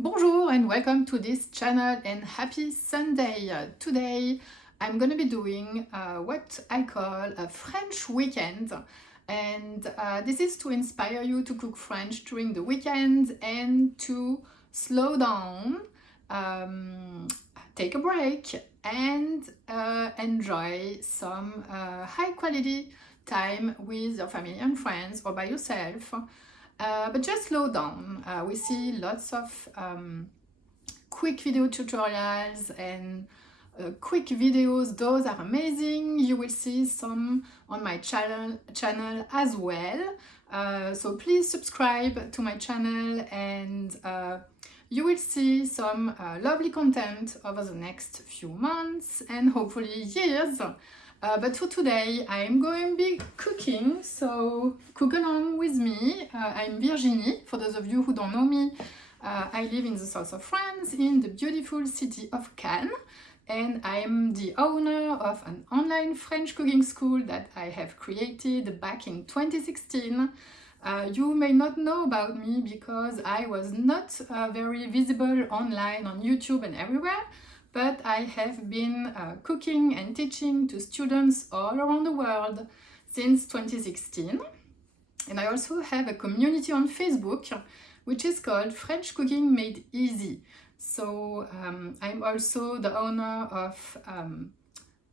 Bonjour and welcome to this channel and happy Sunday. Today I'm gonna be doing what I call a French weekend, and this is to inspire you to cook French during the weekend and to slow down, take a break and enjoy some high quality time with your family and friends or by yourself. But just slow down. We see lots of quick video tutorials and quick videos. Those are amazing. You will see some on my channel as well. So please subscribe to my channel and you will see some lovely content over the next few months and hopefully years. But for today, I'm going to be cooking, so cook along with me. I'm Virginie, for those of you who don't know me. I live in the south of France, in the beautiful city of Cannes, and I'm the owner of an online French cooking school that I have created back in 2016. You may not know about me because I was not very visible online on YouTube and everywhere. But I have been cooking and teaching to students all around the world since 2016. And I also have a community on Facebook, which is called French Cooking Made Easy. So I'm also the owner of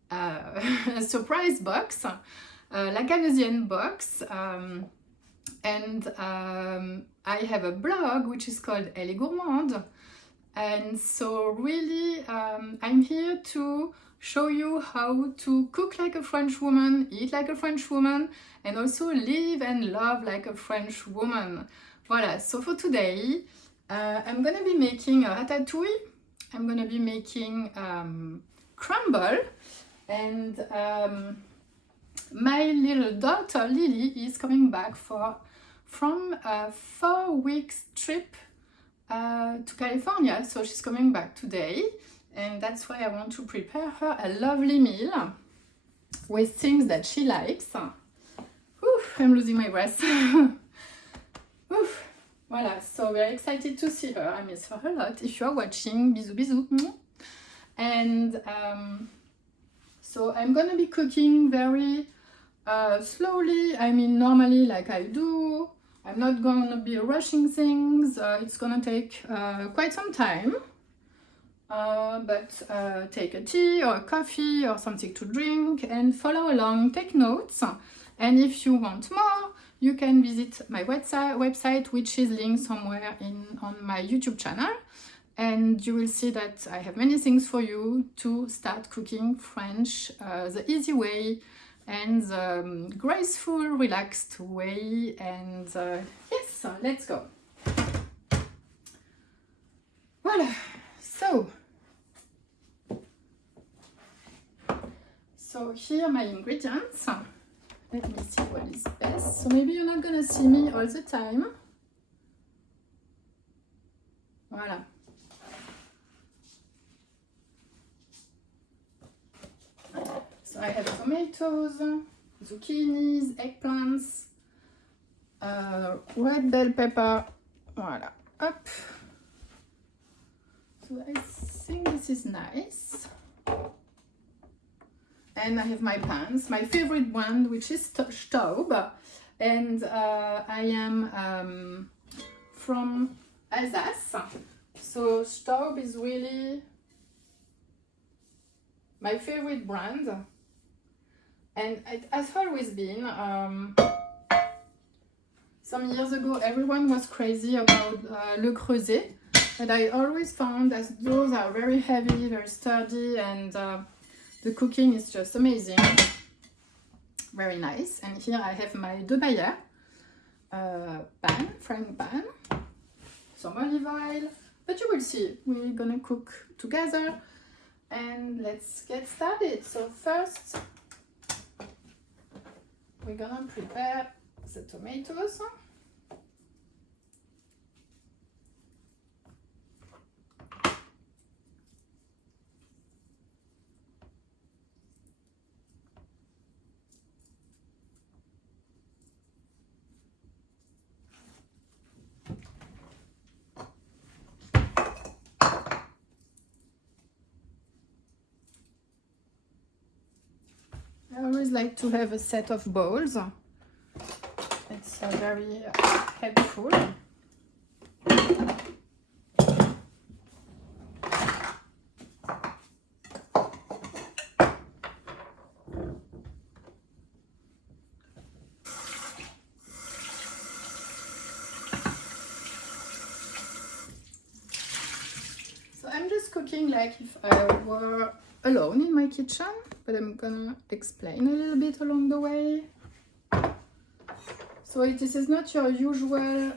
a surprise box, La Canesienne box. And I have a blog, which is called Elle est Gourmande. And so really, I'm here to show you how to cook like a French woman, eat like a French woman, and also live and love like a French woman. Voilà, so for today, I'm gonna be making a ratatouille. I'm gonna be making crumble, and my little daughter Lily is coming back from a 4 weeks trip to California, so she's coming back today, and that's why I want to prepare her a lovely meal with things that she likes. Oof, I'm losing my breath. Oof. Voilà, so very excited to see her. I miss her a lot. If you are watching, bisous bisous. And so I'm gonna be cooking very slowly. I mean, normally like I do. I'm not going to be rushing things. It's going to take quite some time. But take a tea or a coffee or something to drink and follow along, take notes. And if you want more, you can visit my website, which is linked somewhere on my YouTube channel. And you will see that I have many things for you to start cooking French the easy way and the graceful, relaxed way. And yes, let's go. Voilà, so here are my ingredients. Let me see what is best. So maybe you're not gonna see me all the time. Voilà. So I have tomatoes, zucchinis, eggplants, red bell pepper. Voilà, up. So I think this is nice. And I have my pans, my favorite one, which is Staub. And I am from Alsace. So Staub is really my favorite brand. And it has always been, some years ago, everyone was crazy about Le Creuset. But I always found that those are very heavy, very sturdy, and the cooking is just amazing. Very nice. And here I have my De Bayer pan, frying pan, some olive oil. But you will see, we're gonna cook together. And let's get started. So first, we're gonna prepare the tomatoes. like to have a set of bowls. It's very helpful. So I'm just cooking like if I were alone in my kitchen, but I'm gonna explain a little bit along the way. So this is not your usual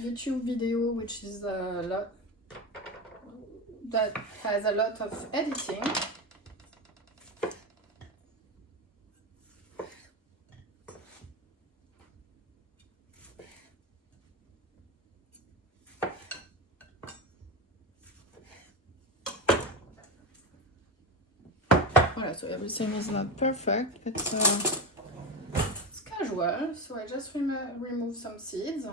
YouTube video, which is a lot that has a lot of editing. Voilà, so everything is not perfect. It's casual, so I just remove some seeds.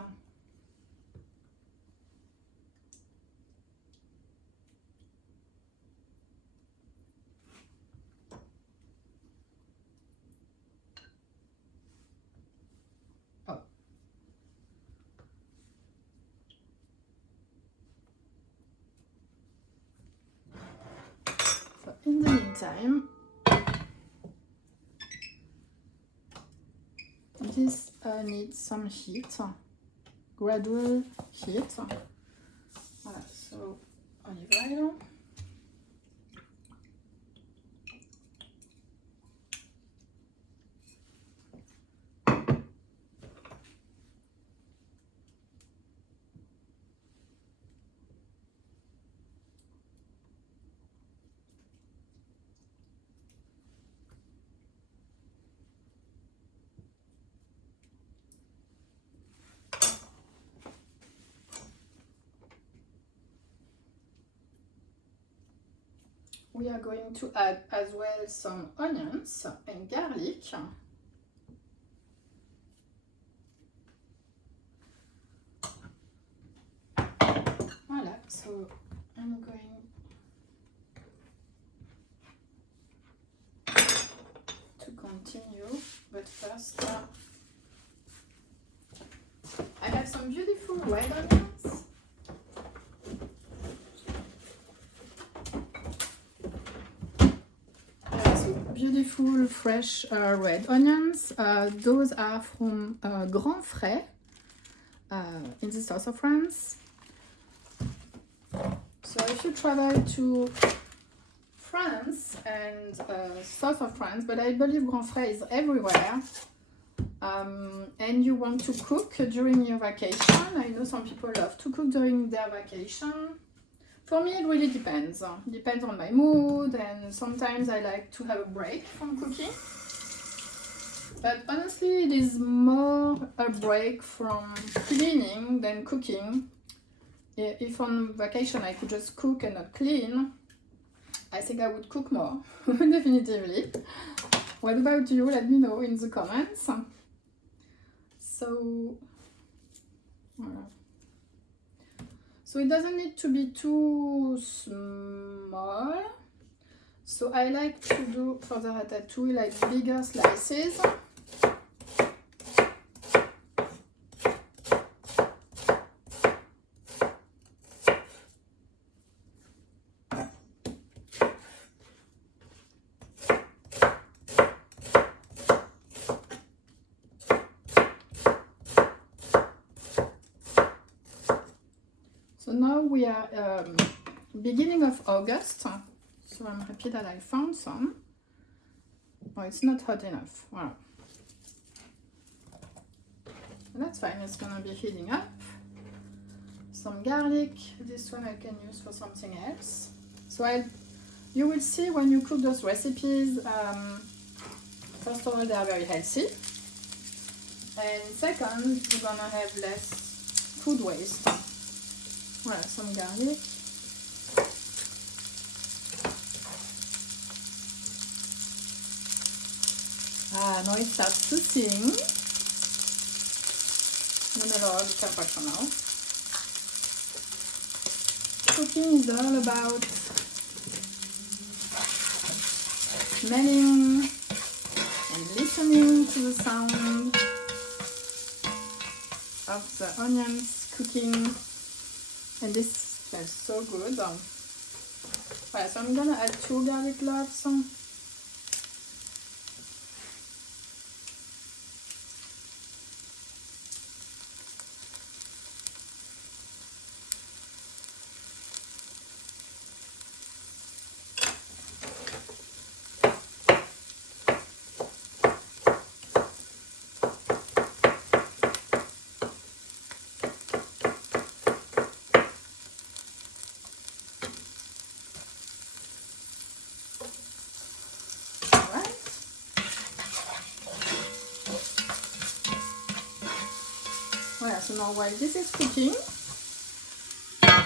Oh. So in the meantime, this needs some heat, gradual heat. Voilà, so olive oil. We are going to add as well some onions and garlic. Voilà, so I'm going to continue, but first I have some beautiful red onions. Beautiful fresh red onions. Those are from Grand Frais in the south of France. So if you travel to France and south of France, but I believe Grand Frais is everywhere, and you want to cook during your vacation, I know some people love to cook during their vacation. For me, it really depends. Depends on my mood, and sometimes I like to have a break from cooking. But honestly, it is more a break from cleaning than cooking. If on vacation I could just cook and not clean, I think I would cook more, definitively. What about you? Let me know in the comments. So, voilà. So it doesn't need to be too small. So I like to do for the ratatouille like bigger slices. So now we are beginning of August, so I'm happy that I found some. Oh, it's not hot enough. Wow. That's fine, it's gonna be heating up. Some garlic, this one I can use for something else. So you will see when you cook those recipes, first of all, they are very healthy. And second, you're gonna have less food waste. Voilà, some garlic. Ah, now it starts to sing. No me lo di carpaccio now. Cooking is all about smelling and listening to the sound of the onions cooking, and this smells so good. Voilà, so I'm gonna add 2 garlic cloves. Voilà, so now while this is cooking, I'm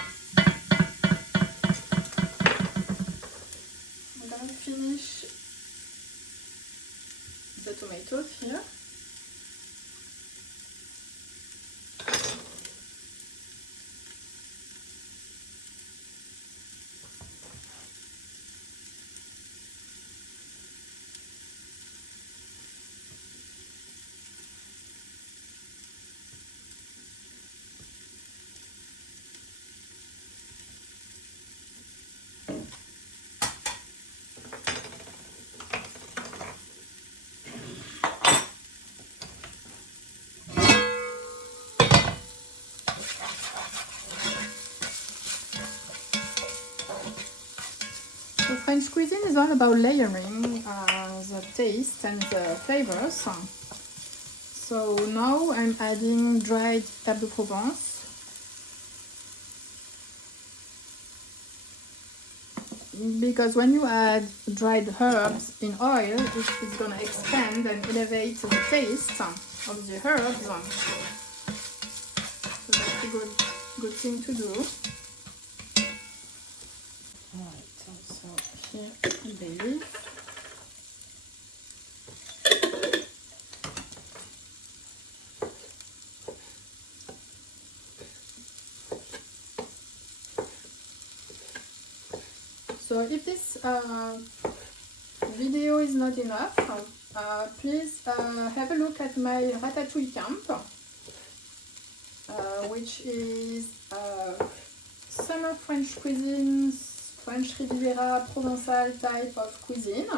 gonna finish the tomatoes here. So French cuisine is all about layering the taste and the flavors. So now I'm adding dried herbes de Provence. Because when you add dried herbs in oil, it's going to expand and elevate the taste of the herbs. So that's a good thing to do. Alright, so here bay leaf. So if this video is not enough, please have a look at my Ratatouille camp, which is summer French cuisine, French Riviera, Provençale type of cuisine.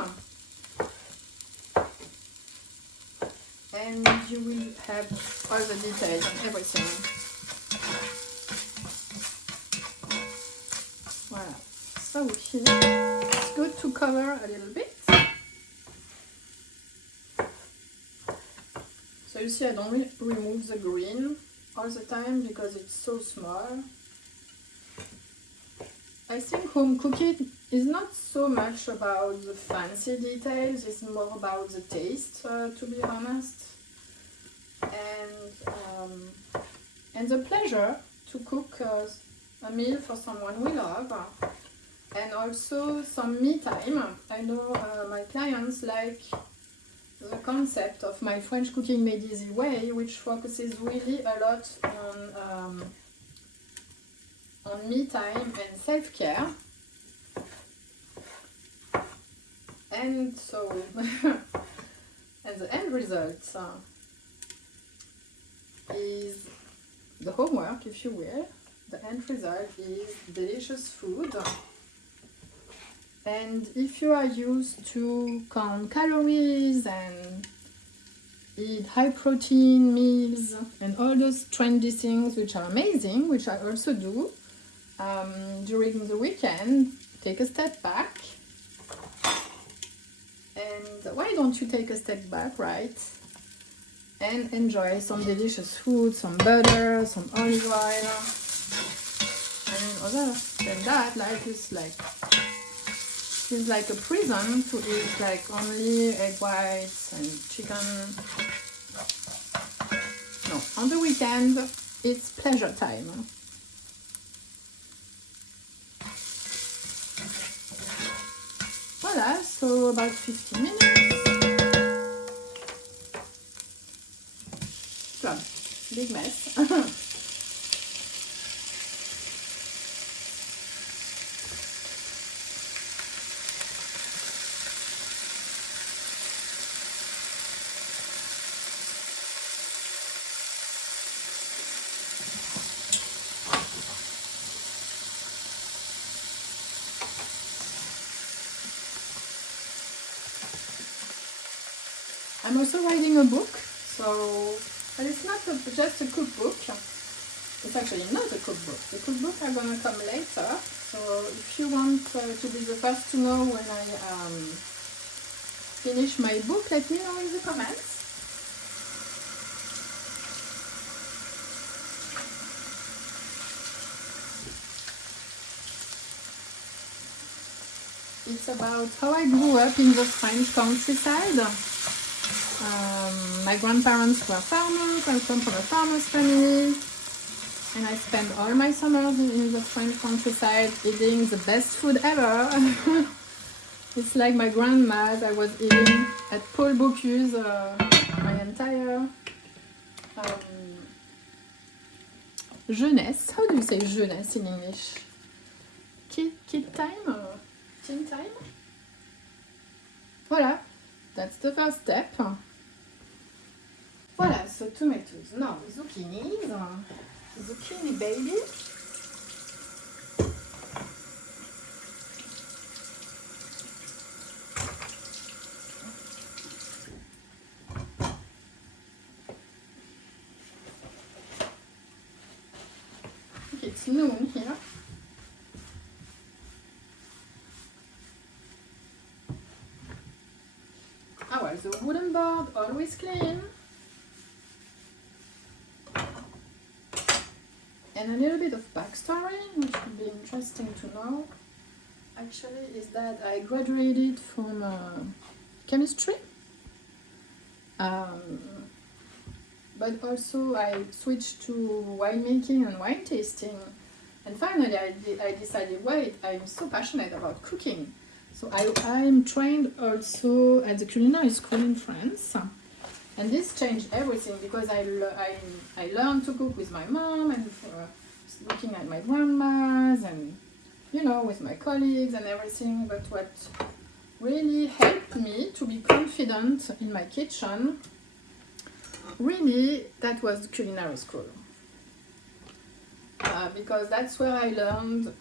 And you will have all the details on everything. Voilà. So here, it's good to cover a little bit. So you see I don't remove the green all the time because it's so small. I think home cooking is not so much about the fancy details, it's more about the taste, to be honest. And the pleasure to cook a meal for someone we love. And also some me time. I know my clients like the concept of my French cooking made easy way, which focuses really a lot on me time and self-care. And so and the end result is the homework, if you will. The end result is delicious food. And if you are used to count calories and eat high protein meals and all those trendy things which are amazing, which I also do during the weekend, take a step back. And why don't you take a step back, right? And enjoy some delicious food, some butter, some olive oil. And other than that, life is feels like a prison to eat like only egg whites and chicken. No, on the weekend it's pleasure time. Voila, so about 15 minutes. Done. Big mess. I'm also writing a book, but it's not just a cookbook. It's actually not a cookbook. The cookbook are gonna come later. So if you want to be the first to know when I finish my book, let me know in the comments. It's about how I grew up in the French countryside. My grandparents were farmers. I come from a farmer's family, and I spent all my summers in the French countryside eating the best food ever. It's like my grandma's. I was eating at Paul Bocuse my entire jeunesse. How do you say jeunesse in English? Kid time? Teen time? Voilà, that's the first step. Voilà, so tomatoes. Now, zucchinis. Zucchini baby. It's noon here. Ah well, the wooden board, always clean. And a little bit of backstory, which would be interesting to know, actually, is that I graduated from chemistry. But also I switched to winemaking and wine tasting. And finally I decided, wait, I'm so passionate about cooking. So I'm trained also at the culinary school in France. And this changed everything because I learned to cook with my mom and looking at my grandmas and, you know, with my colleagues and everything. But what really helped me to be confident in my kitchen, really, that was culinary school. Because that's where I learned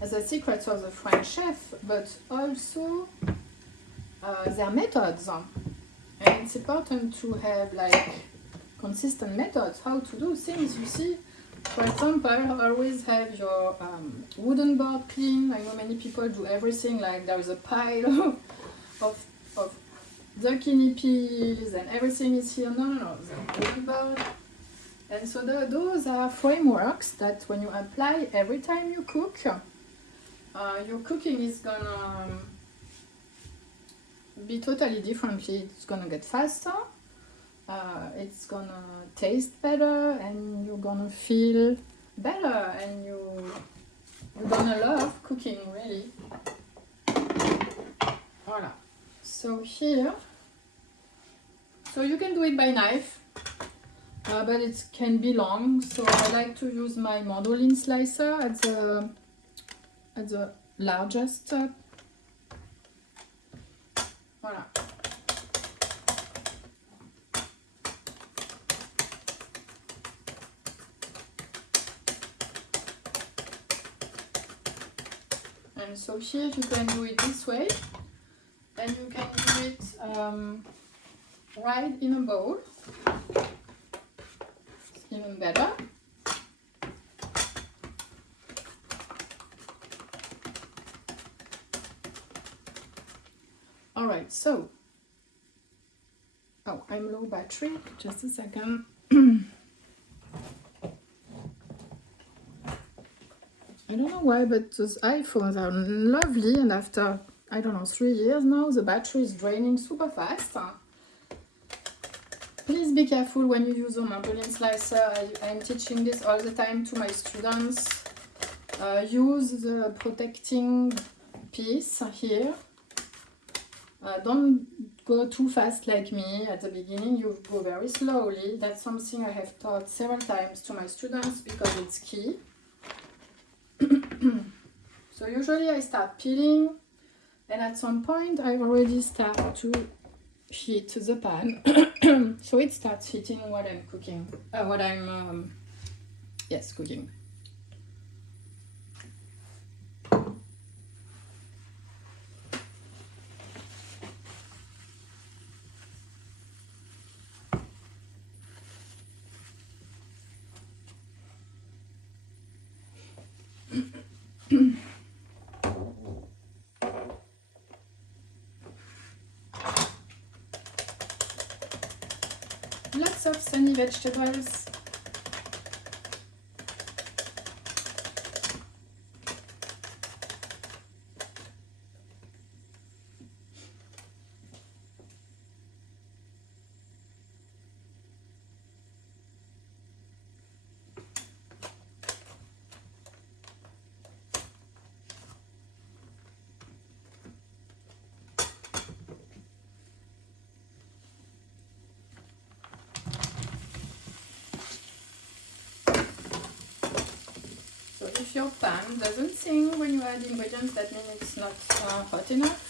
the secrets of the French chef, but also their methods. And it's important to have like consistent methods, how to do things. You see, for example, always have your wooden board clean. I know many people do everything like there is a pile of zucchini peels and everything is here. No, the wooden board. And so those are frameworks that when you apply every time you cook, your cooking is gonna be totally differently. It's gonna get faster, it's gonna taste better, and you're gonna feel better, and you're gonna love cooking, really. Voila. So here, so you can do it by knife, but it can be long, so I like to use my mandolin slicer at the largest. Voilà. And so here you can do it this way, and you can do it right in a bowl. It's even better. Alright, so, I'm low battery, just a second. I don't know why, but those iPhones are lovely, and after, I don't know, 3 years now, the battery is draining super fast. Please be careful when you use a mandolin slicer. I'm teaching this all the time to my students. Use the protecting piece here. Don't go too fast like me at the beginning. You go very slowly. That's something I have taught several times to my students because it's key. So usually I start peeling, and at some point I already start to heat the pan. So it starts heating what I'm cooking. Cooking. Lots of sunny vegetables. If your pan doesn't sing when you add ingredients, that means it's not hot enough.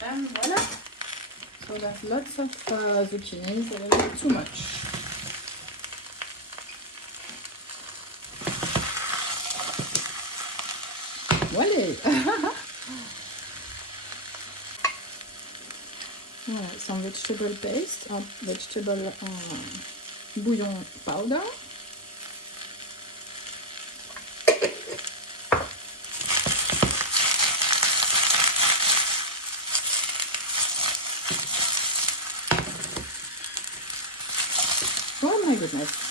And voila! So that's lots of zucchinis, a little bit too much. Voilà! Voilà, some vegetable paste, vegetable bouillon powder. Oh my goodness.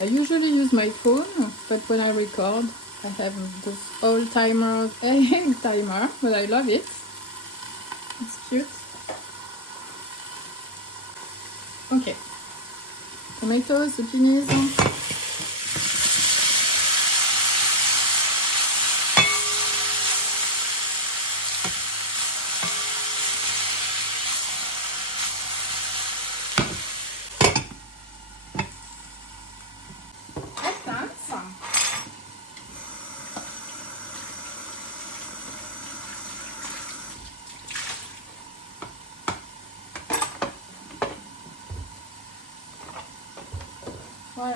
I usually use my phone, but when I record, I have this old timer, egg timer, but I love it. It's cute. Okay. Tomatoes, zucchinis.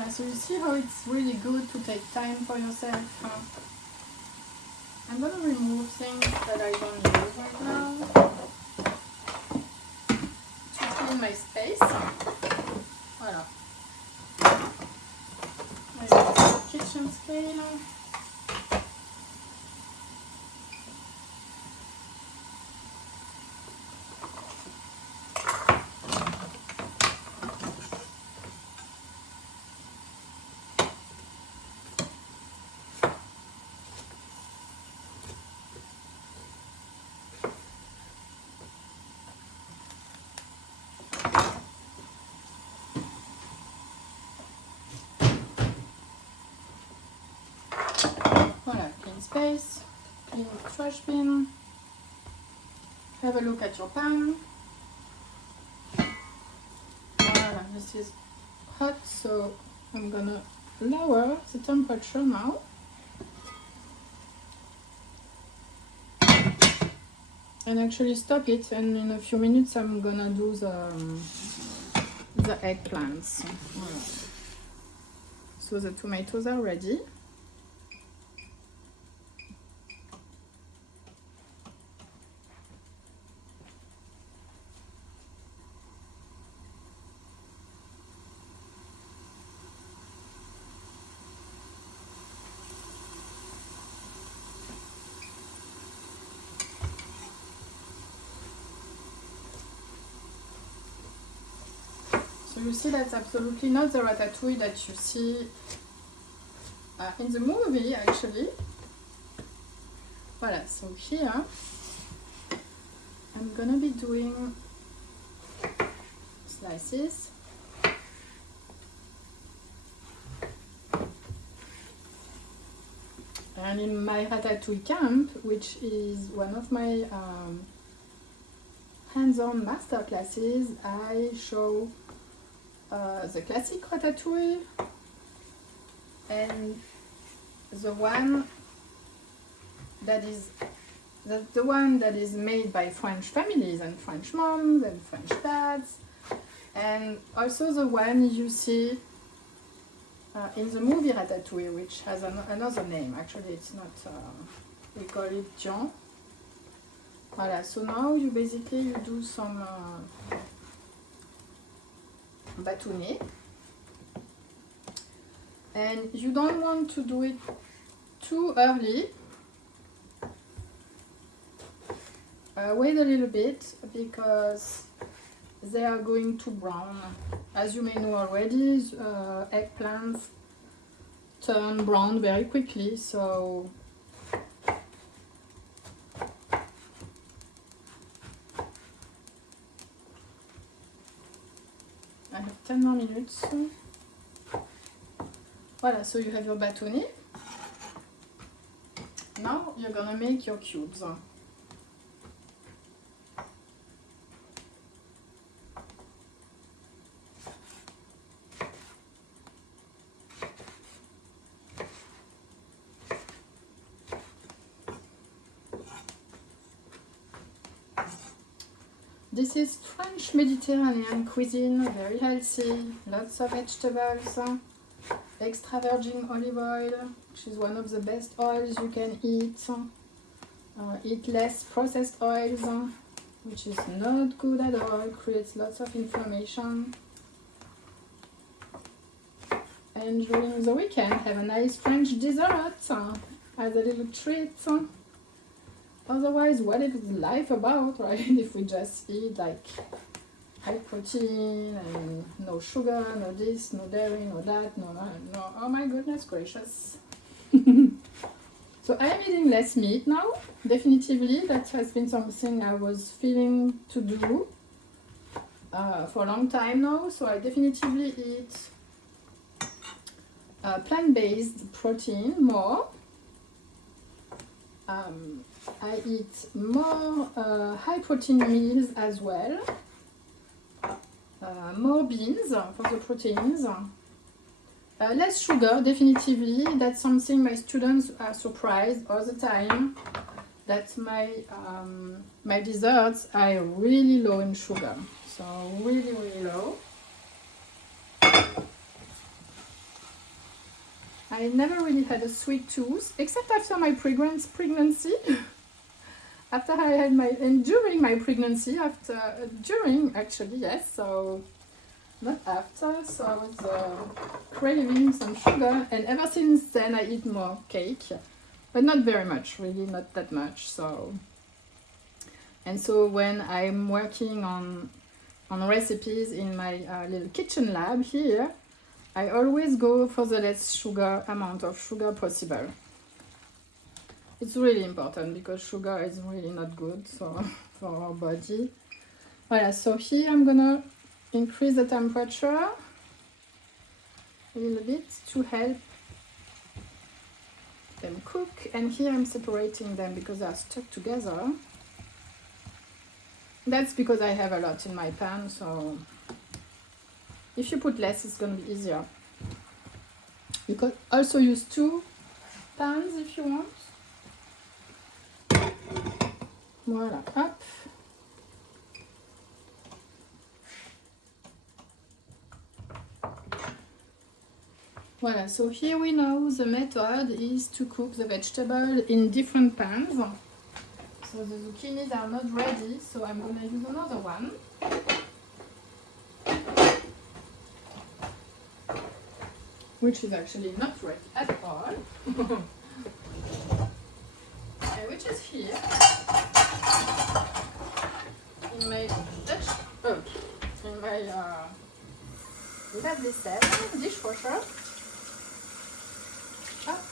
So you see how it's really good to take time for yourself. I'm gonna remove things that I don't use right now to clean my space. Voilà. Maybe a kitchen scale. Voilà, clean space, clean trash bin. Have a look at your pan. Voilà, this is hot, so I'm gonna lower the temperature now. And actually stop it, and in a few minutes I'm gonna do the eggplants. Voilà. So the tomatoes are ready. So you see that's absolutely not the ratatouille that you see in the movie, actually. Voilà, so here I'm gonna be doing slices. And in my ratatouille camp, which is one of my hands-on master classes, I show the classic ratatouille and the one that is made by French families and French moms and French dads, and also the one you see in the movie Ratatouille, which has another name. Actually, it's not, we call it Dijon. Voilà, so now you basically do some bâtonnet, and you don't want to do it too early. Wait a little bit, because they are going to brown. As you may know already, eggplants turn brown very quickly, so I have 10 more minutes. Voilà, so you have your bâtonnet. Now you're gonna make your cubes. This is French Mediterranean cuisine, very healthy, lots of vegetables, extra virgin olive oil, which is one of the best oils you can eat. Eat less processed oils, which is not good at all, creates lots of inflammation. And during the weekend, have a nice French dessert as a little treat. Otherwise, what is life about, right? If we just eat like high protein and no sugar, no this, no dairy, no that, no, oh my goodness gracious. So I'm eating less meat now, definitively. That has been something I was feeling to do for a long time now. So I definitively eat plant-based protein more. I eat more high protein meals as well, more beans for the proteins, less sugar, definitively. That's something my students are surprised all the time, that my desserts are really low in sugar, so really low. I never really had a sweet tooth, except after my pregnancy. After I had and during my pregnancy, during actually, yes, so not after, so I was craving some sugar, and ever since then I eat more cake, but not very much, really, not that much, so. And so when I'm working on recipes in my little kitchen lab here, I always go for the less amount of sugar possible. It's really important because sugar is really not good for our body. Voilà, so here I'm gonna increase the temperature a little bit to help them cook. And here I'm separating them because they are stuck together. That's because I have a lot in my pan, so if you put less, it's gonna be easier. You could also use 2 pans if you want. Voilà, hop. Voilà, so here we know the method is to cook the vegetable in different pans. So the zucchinis are not ready, so I'm gonna use another one. Which is actually not ready at all. And which is here in my lovely set dishwasher. Up.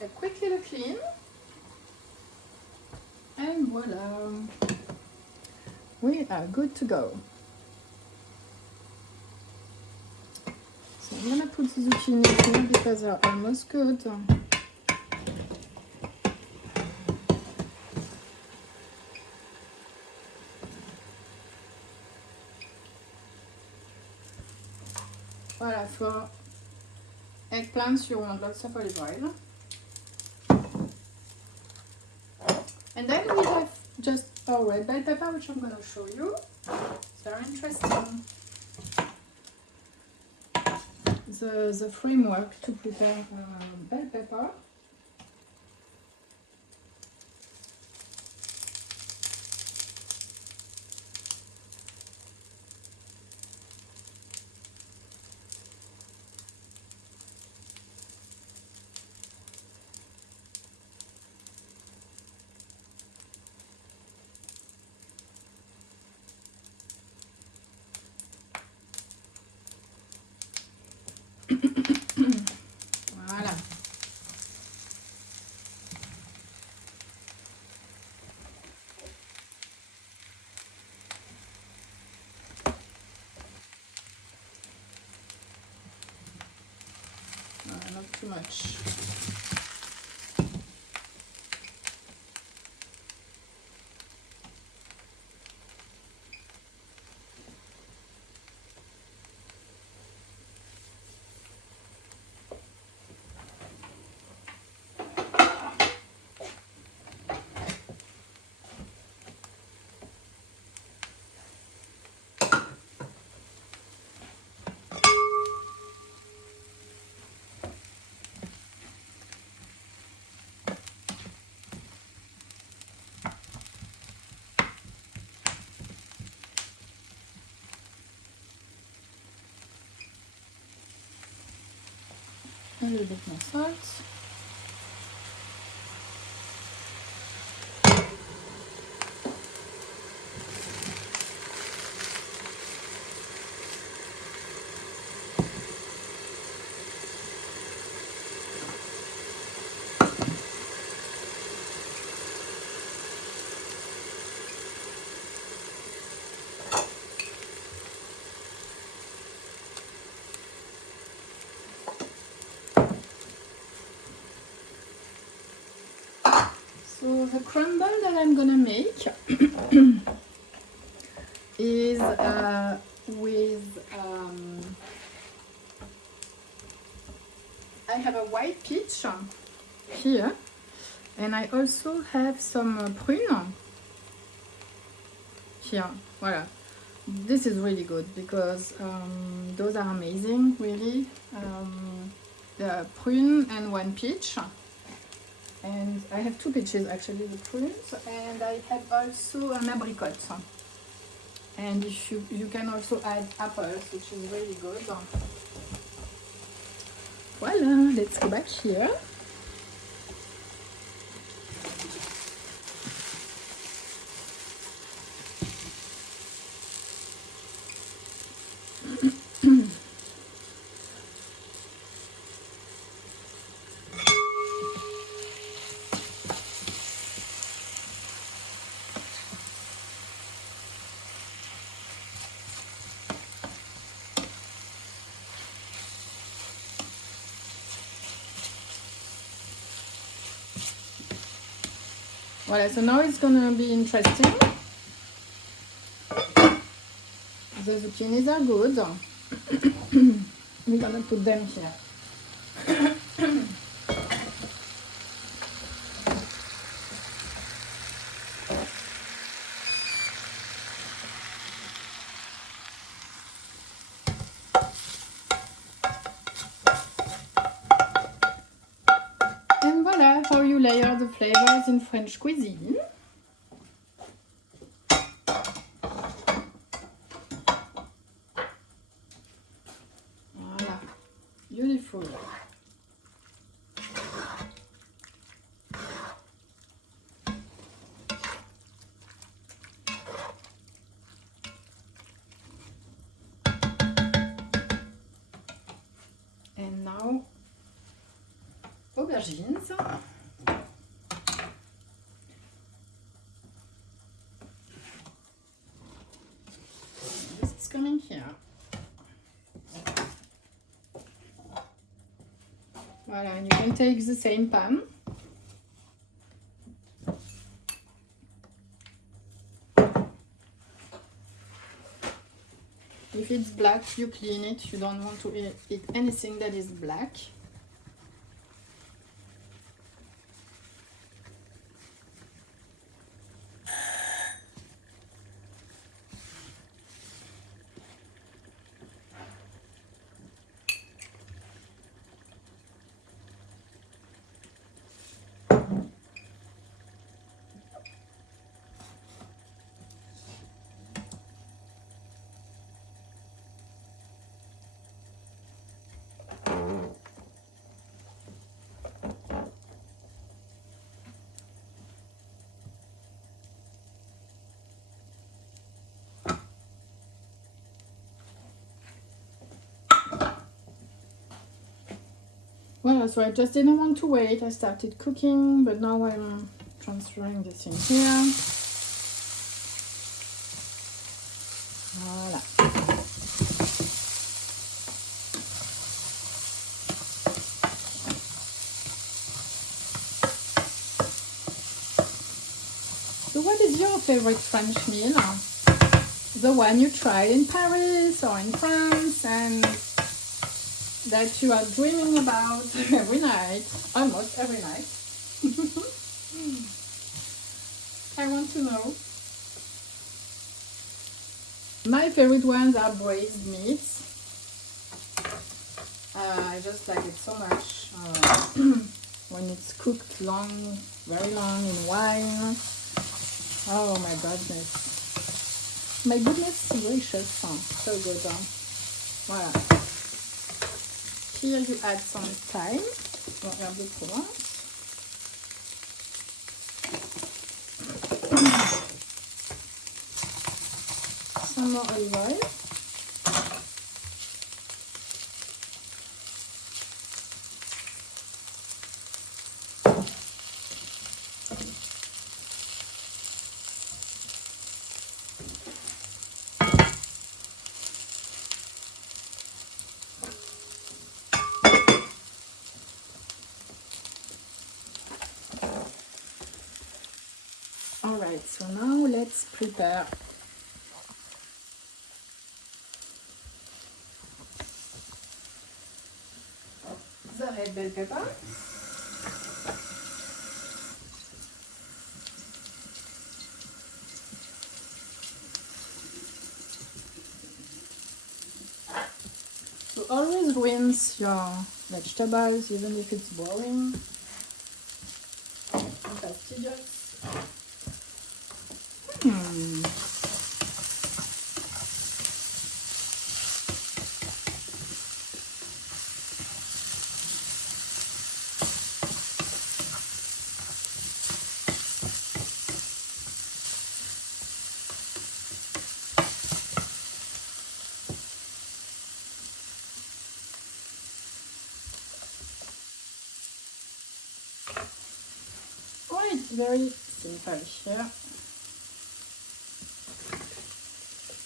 A quick little clean, and voila, we are good to go. So I'm gonna put the zucchini here because they're almost good. Voilà, for eggplants you want lots of olive oil. And then we have just our red bell pepper, which I'm going to show you. It's very interesting. The framework to prepare bell pepper. Voilà. Not too much. A little bit more salt. So the crumble that I'm gonna make is with I have a white peach here, and I also have some prune here. Voilà. this is really good because those are amazing, really. The prune and one peach. And I have 2 peaches actually, the prunes, and I have also an apricot. And if you can also add apples, which is really good. Voila, let's go back here. Voilà, so now it's gonna be interesting. The zucchinis are good. We're gonna put them here. And voila, how you layer the flavors in French cuisine. Voila, beautiful. And now, aubergines. This is coming here. Voilà, and you can take the same pan. If it's black, you clean it. You don't want to eat anything that is black. Well, so I just didn't want to wait. I started cooking, but now I'm transferring this in here. Voilà. So what is your favorite French meal? The one you tried in Paris or in France and that you are dreaming about every night, almost every night. I want to know. My favorite ones are braised meats. I just like it so much when it's cooked long, very long in wine. Oh my goodness. My goodness gracious, so good. Voilà. Here you add some thyme, or herbe de Provence. Some more olive oil. Alright, so now let's prepare the red bell pepper. balance your vegetables, even if it's boring and fastidious. It's very simple here.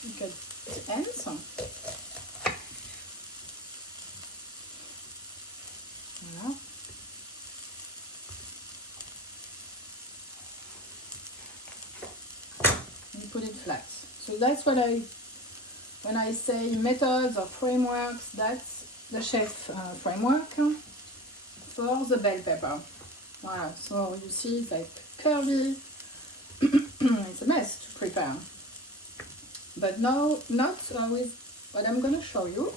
Look at the ends. Voilà. You put it flat. So that's what when I say methods or frameworks, that's the chef framework for the bell pepper. Wow, so you see it's like curvy. It's a mess to prepare. But no, not with what I'm going to show you.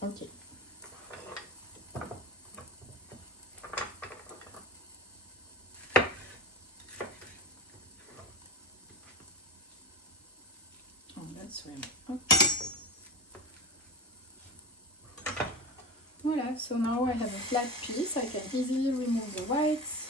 Okay. Oh, that's really okay. Voilà, so now I have a flat piece. I can easily remove the whites.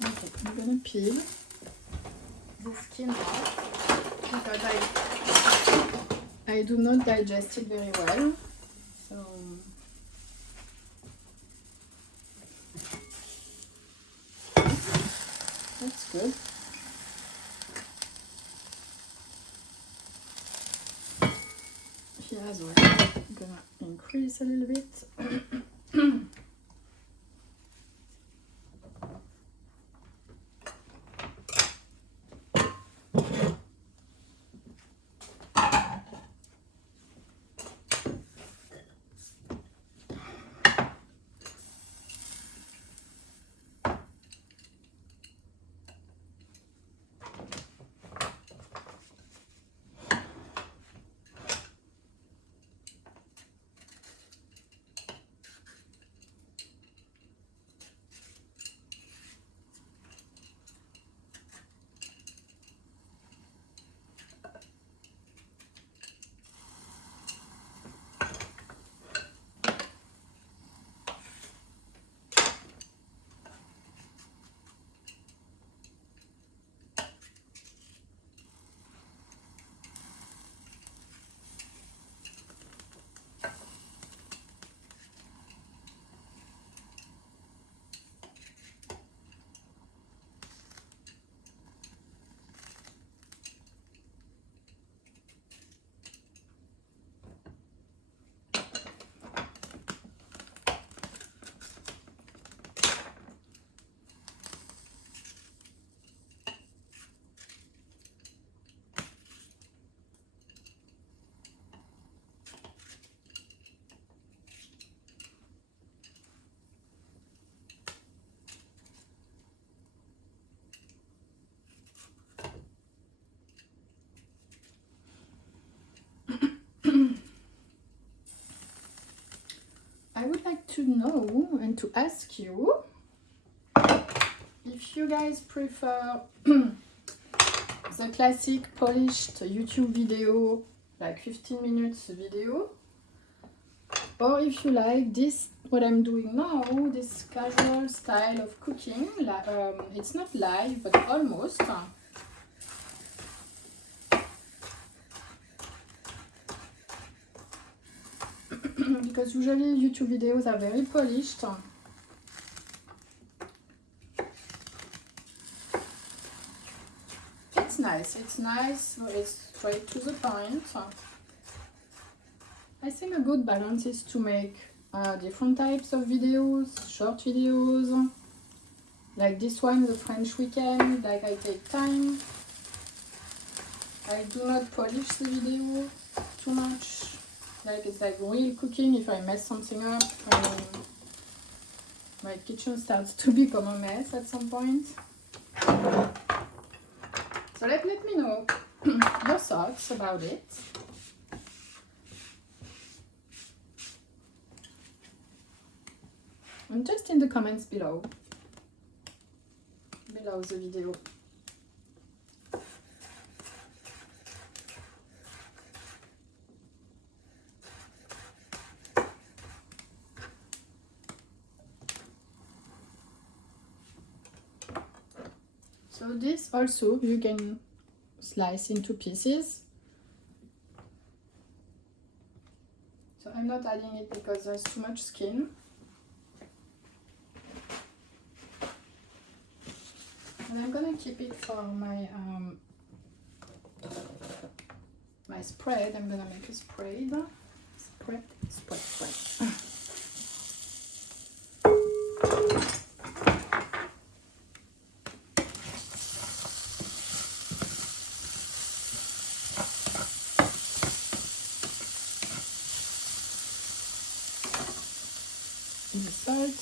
Okay, I'm gonna peel the skin off because I do not digest it very well. So that's good. Here as well, I'm gonna increase a little bit. to know and to ask you if you guys prefer the classic polished YouTube video, like 15 minutes video, or if you like this, what I'm doing now, this casual style of cooking. It's not live, but almost. Because usually YouTube videos are very polished. It's nice, it's straight to the point. I think a good balance is to make different types of videos, short videos, like this one, the French weekend, like I take time. I do not polish the video too much. Like it's like real cooking. If I mess something up, my kitchen starts to become a mess at some point. So let me know your thoughts about it. And just in the comments below the video. So this also you can slice into pieces. So I'm not adding it because there's too much skin. And I'm gonna keep it for my my spread. I'm gonna make a spread. Spread. The salt.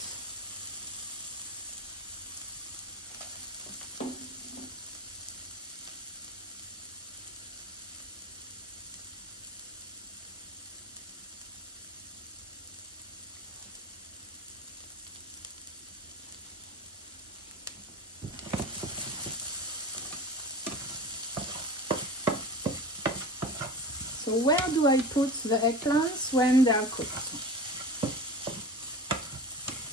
So where do I put the eggplants when they are cooked?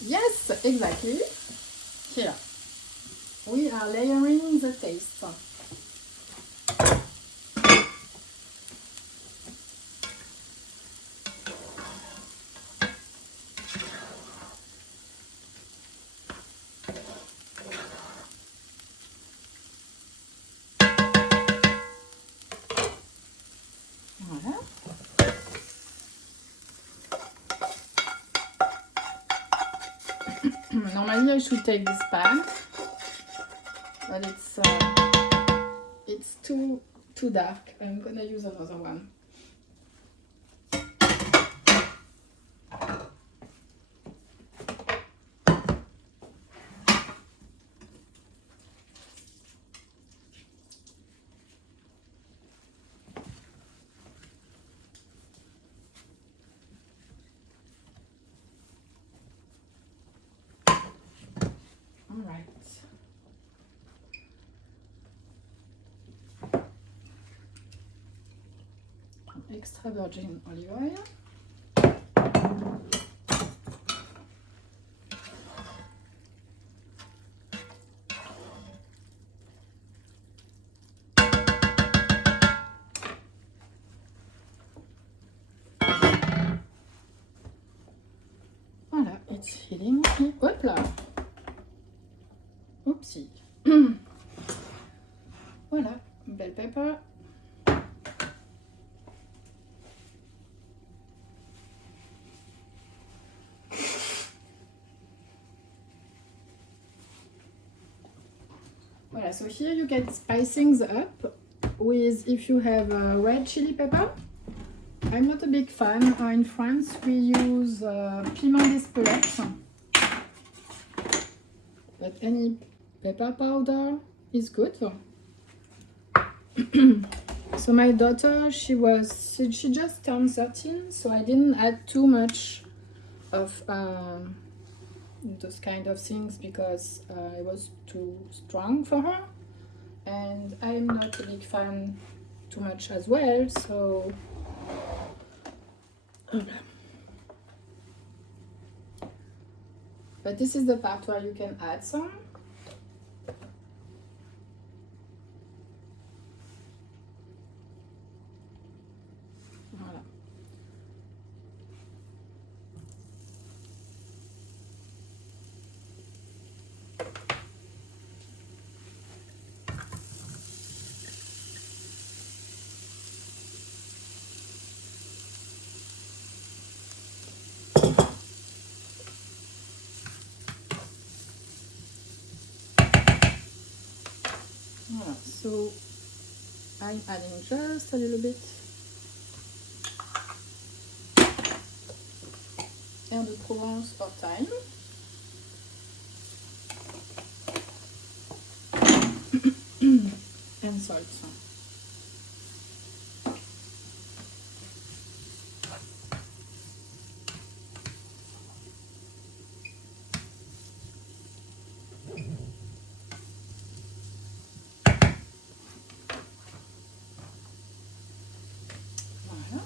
Yes, exactly. Here. We are layering the taste. Voilà. Normally I should take this pan, but it's too dark. I'm gonna use another one. Alright. Extra virgin olive oil. Voilà, it's heating. Hop là. Oopsie. Voilà, bell pepper. Voilà, so here you can spice things up with, if you have red chili pepper. I'm not a big fan. In France we use piment d'Espelette, but any pepper powder is good. So my daughter, she just turned 13, so I didn't add too much of those kind of things because it was too strong for her, and I'm not a big fan too much as well, so but this is the part where you can add some. Voilà. Voilà, so I'm adding just a little bit air de Provence or thyme. And salt. Voilà.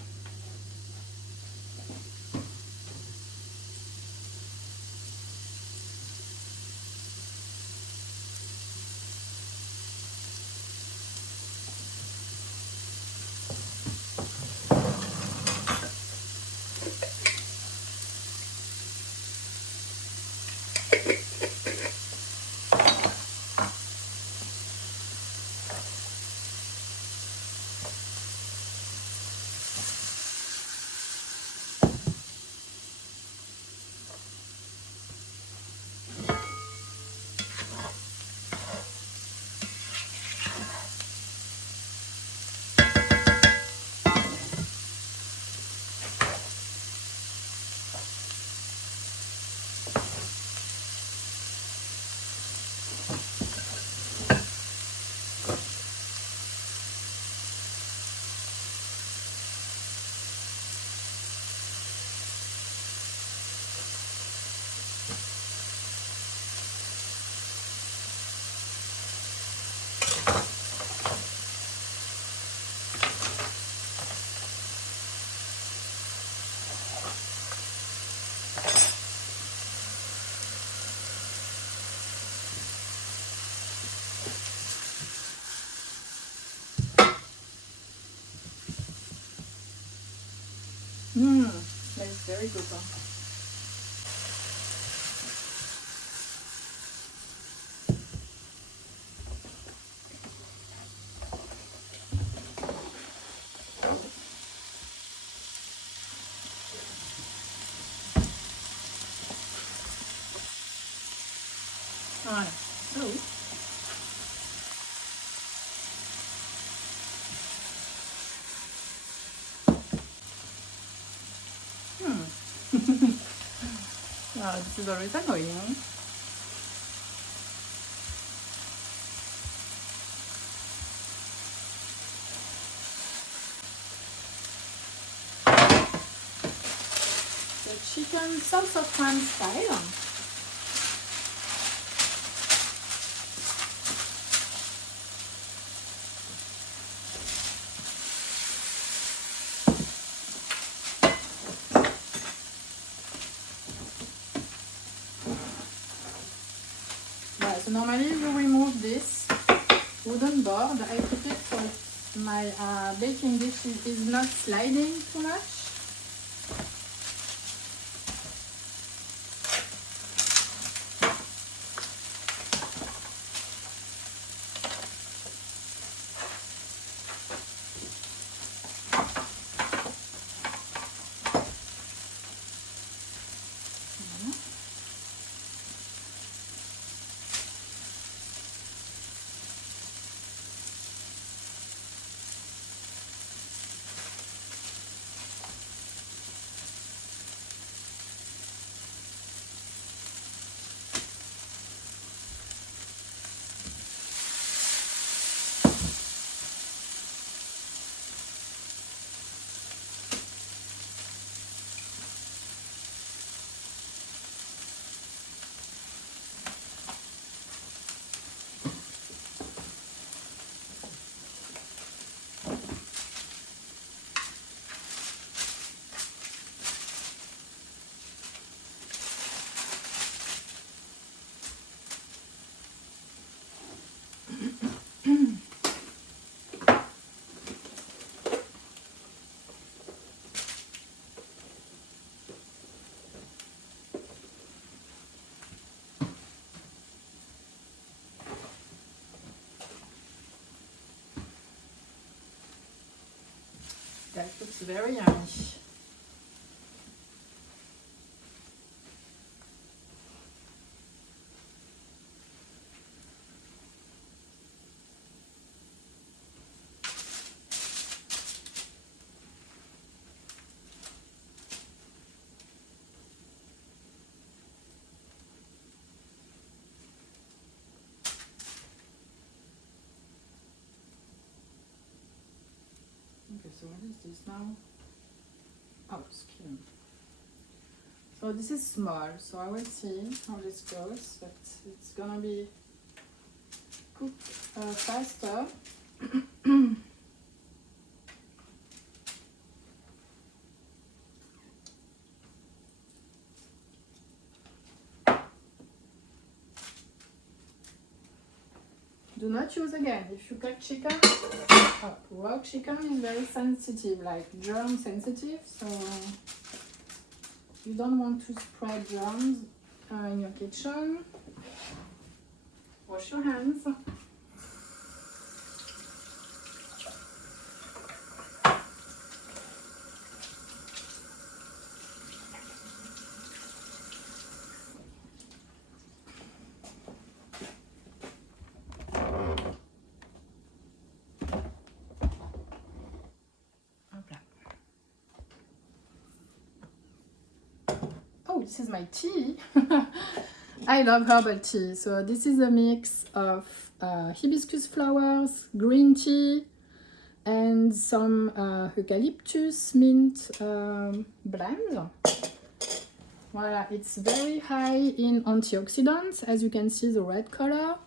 That's very good. Alright, so this is always annoying. The chicken sauce of France style. So normally you remove this wooden board. I put it so my baking dish is not sliding too much. That looks very yummy. Okay, so what is this now? Oh, skin. So this is small, so I will see how this goes, but it's gonna be cooked faster. Do not use again. If you cut chicken, raw chicken is very sensitive, like germ sensitive, so you don't want to spread germs in your kitchen. Wash your hands. Oh, this is my tea. I love herbal tea. So this is a mix of hibiscus flowers, green tea, and some eucalyptus mint blend. Voila, it's very high in antioxidants, as you can see the red color.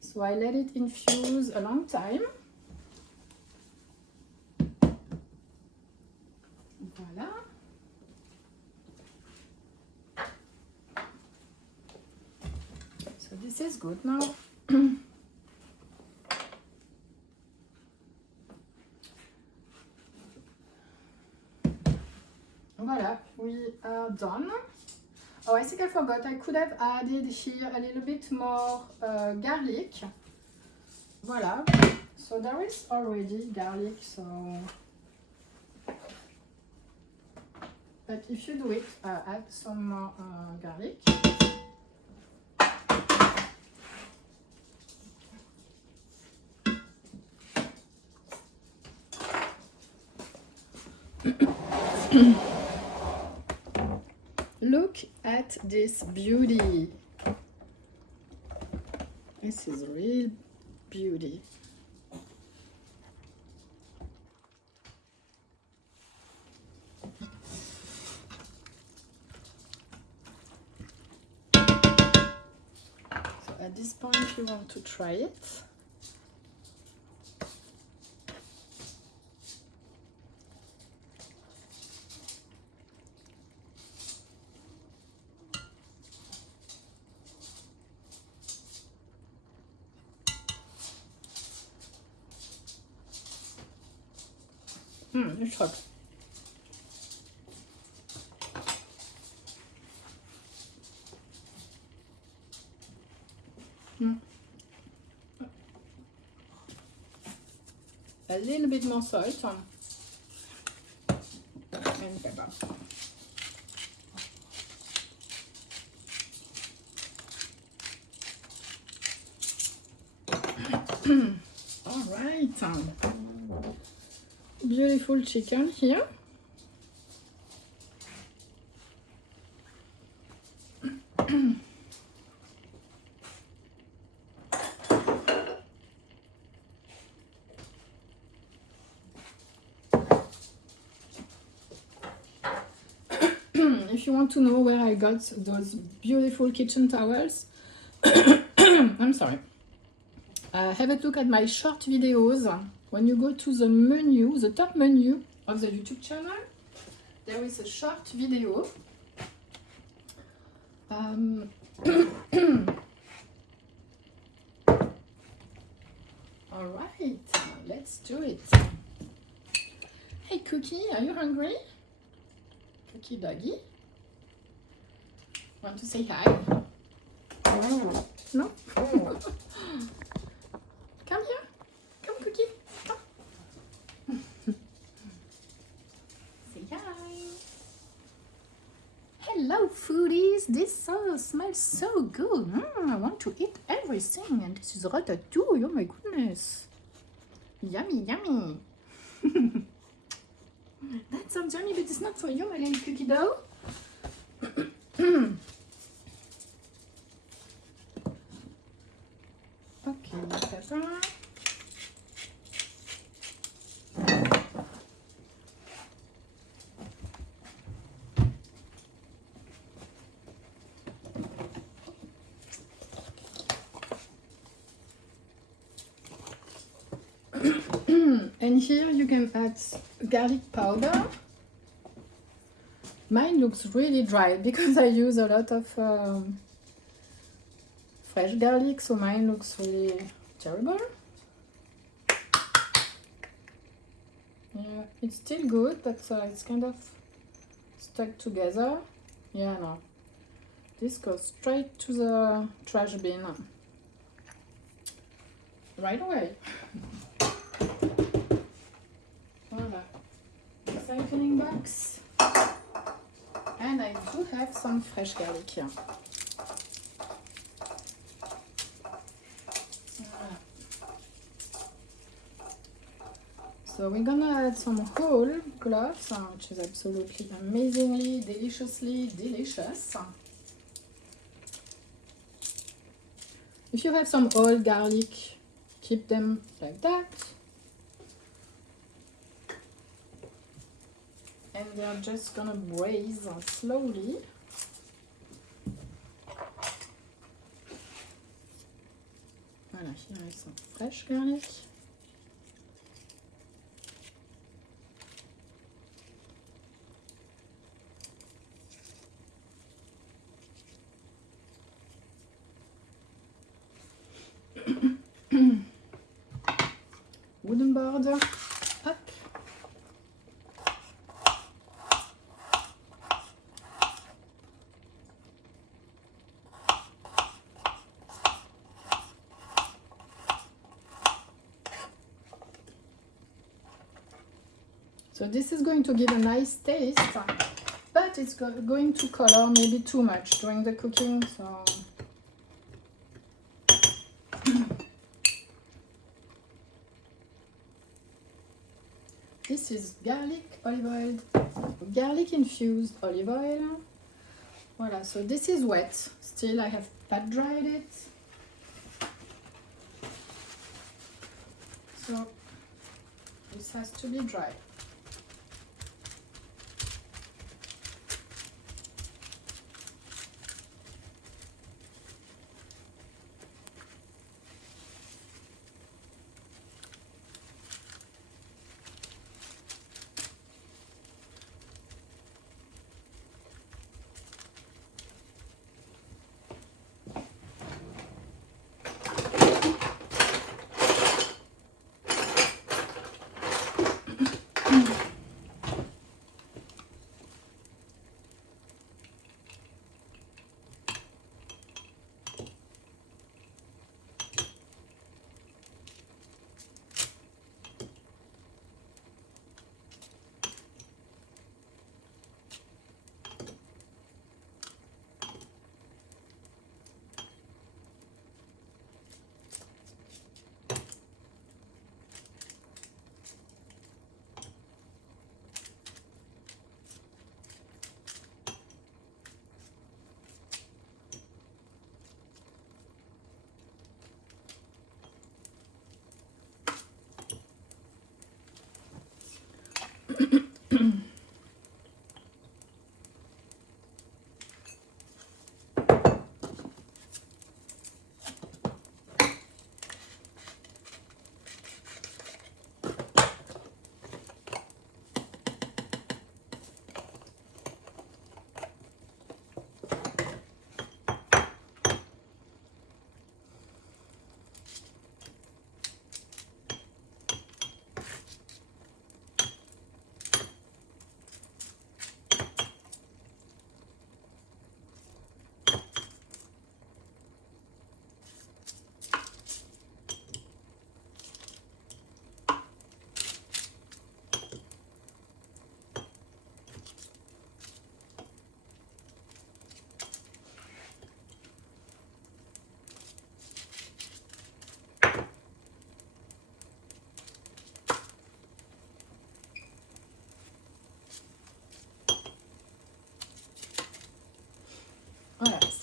So I let it infuse a long time. Voila. So this is good now. Voila, we are done. Oh, I think I forgot. I could have added here a little bit more garlic. Voila. So there is already garlic, so... But if you do it, add some more garlic. Look at this beauty. This is real beauty. So at this point you want to try it. It's hot. A little bit more salt and pepper. All right. Beautiful chicken here. If you want to know where I got those beautiful kitchen towels, I'm sorry. Have a look at my short videos. When you go to the menu, the top menu of the YouTube channel, there is a short video. All right, let's do it. Hey Cookie, are you hungry? Cookie doggy, want to say hi? No? Come here. Come, Cookie. Come. Oh, smells so good. I want to eat everything. And this is ratatouille. Oh my goodness. Yummy, yummy. That sounds yummy, but it's not for you, my little cookie dough. Okay, pepper. And here you can add garlic powder. Mine looks really dry because I use a lot of fresh garlic, so mine looks really terrible. Yeah, it's still good, but it's kind of stuck together. Yeah, no. This goes straight to the trash bin right away. Voilà. Recycling box. And I do have some fresh garlic here. Voilà. So we're gonna add some whole cloves, which is absolutely amazingly, deliciously delicious. If you have some whole garlic, keep them like that. And they're just gonna braise slowly. Voilà, here is some fresh garlic. Wooden board, up. So this is going to give a nice taste, but it's going to color maybe too much during the cooking, so this is garlic olive oil, garlic infused olive oil. Voila, so this is wet. Still, I have pat dried it. So this has to be dry.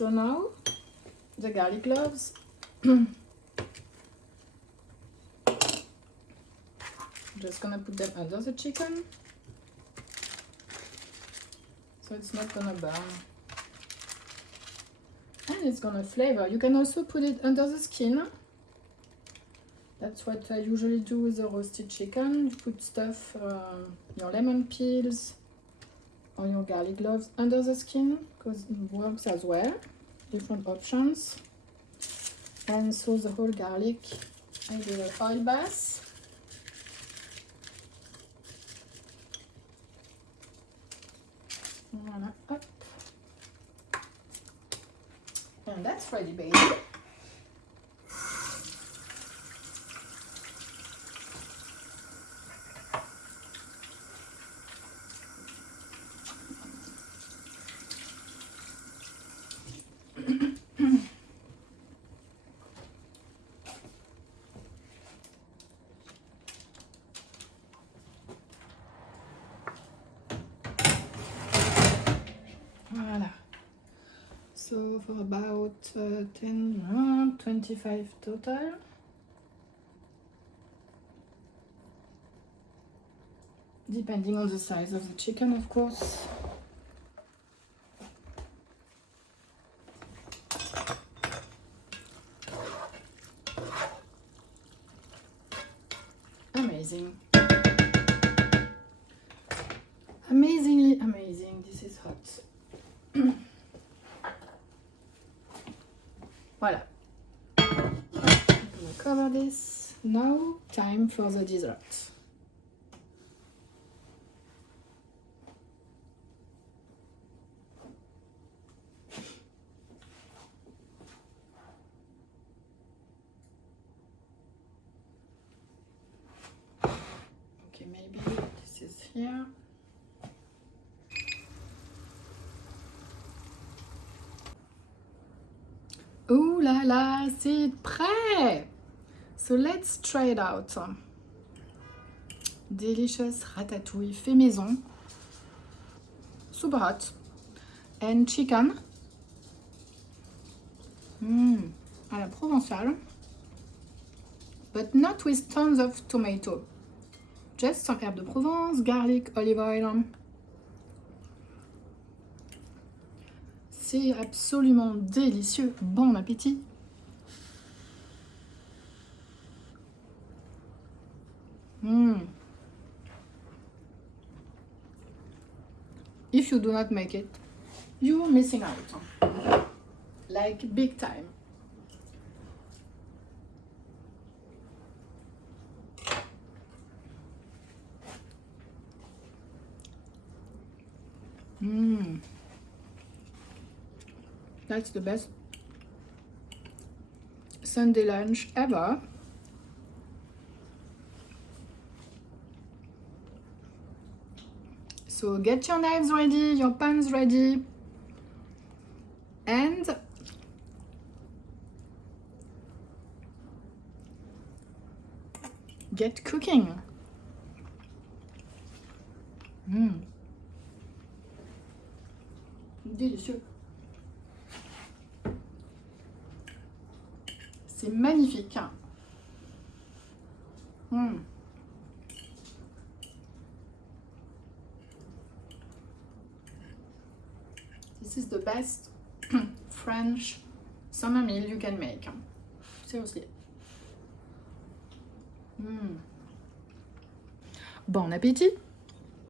So now the garlic cloves. Just gonna put them under the chicken so it's not gonna burn, and it's gonna flavor. You can also put it under the skin. That's what I usually do with the roasted chicken. You put stuff, your lemon peels or your garlic cloves under the skin because it works as well. Different options. And so the whole garlic, I do an oil bath. Voilà, up. And that's ready, baby. Voilà. So for about 25 total. Depending on the size of the chicken, of course. Amazing. Amazingly amazing. This is hot. Voilà. I'm gonna cover this. Now, time for the dessert. Okay, maybe this is here. Ouh là là, c'est prêt! So let's try it out. Delicious ratatouille fait maison. Super hot. And chicken. À la provençale. But not with tons of tomato. Just some herb de Provence, garlic, olive oil. C'est absolument délicieux. Bon appétit. If you do not make it, you're missing out. Like big time. That's the best Sunday lunch ever. So get your knives ready, your pans ready, and get cooking. Délicieux. C'est magnifique. This is the best French summer meal you can make. Seriously. Bon appétit!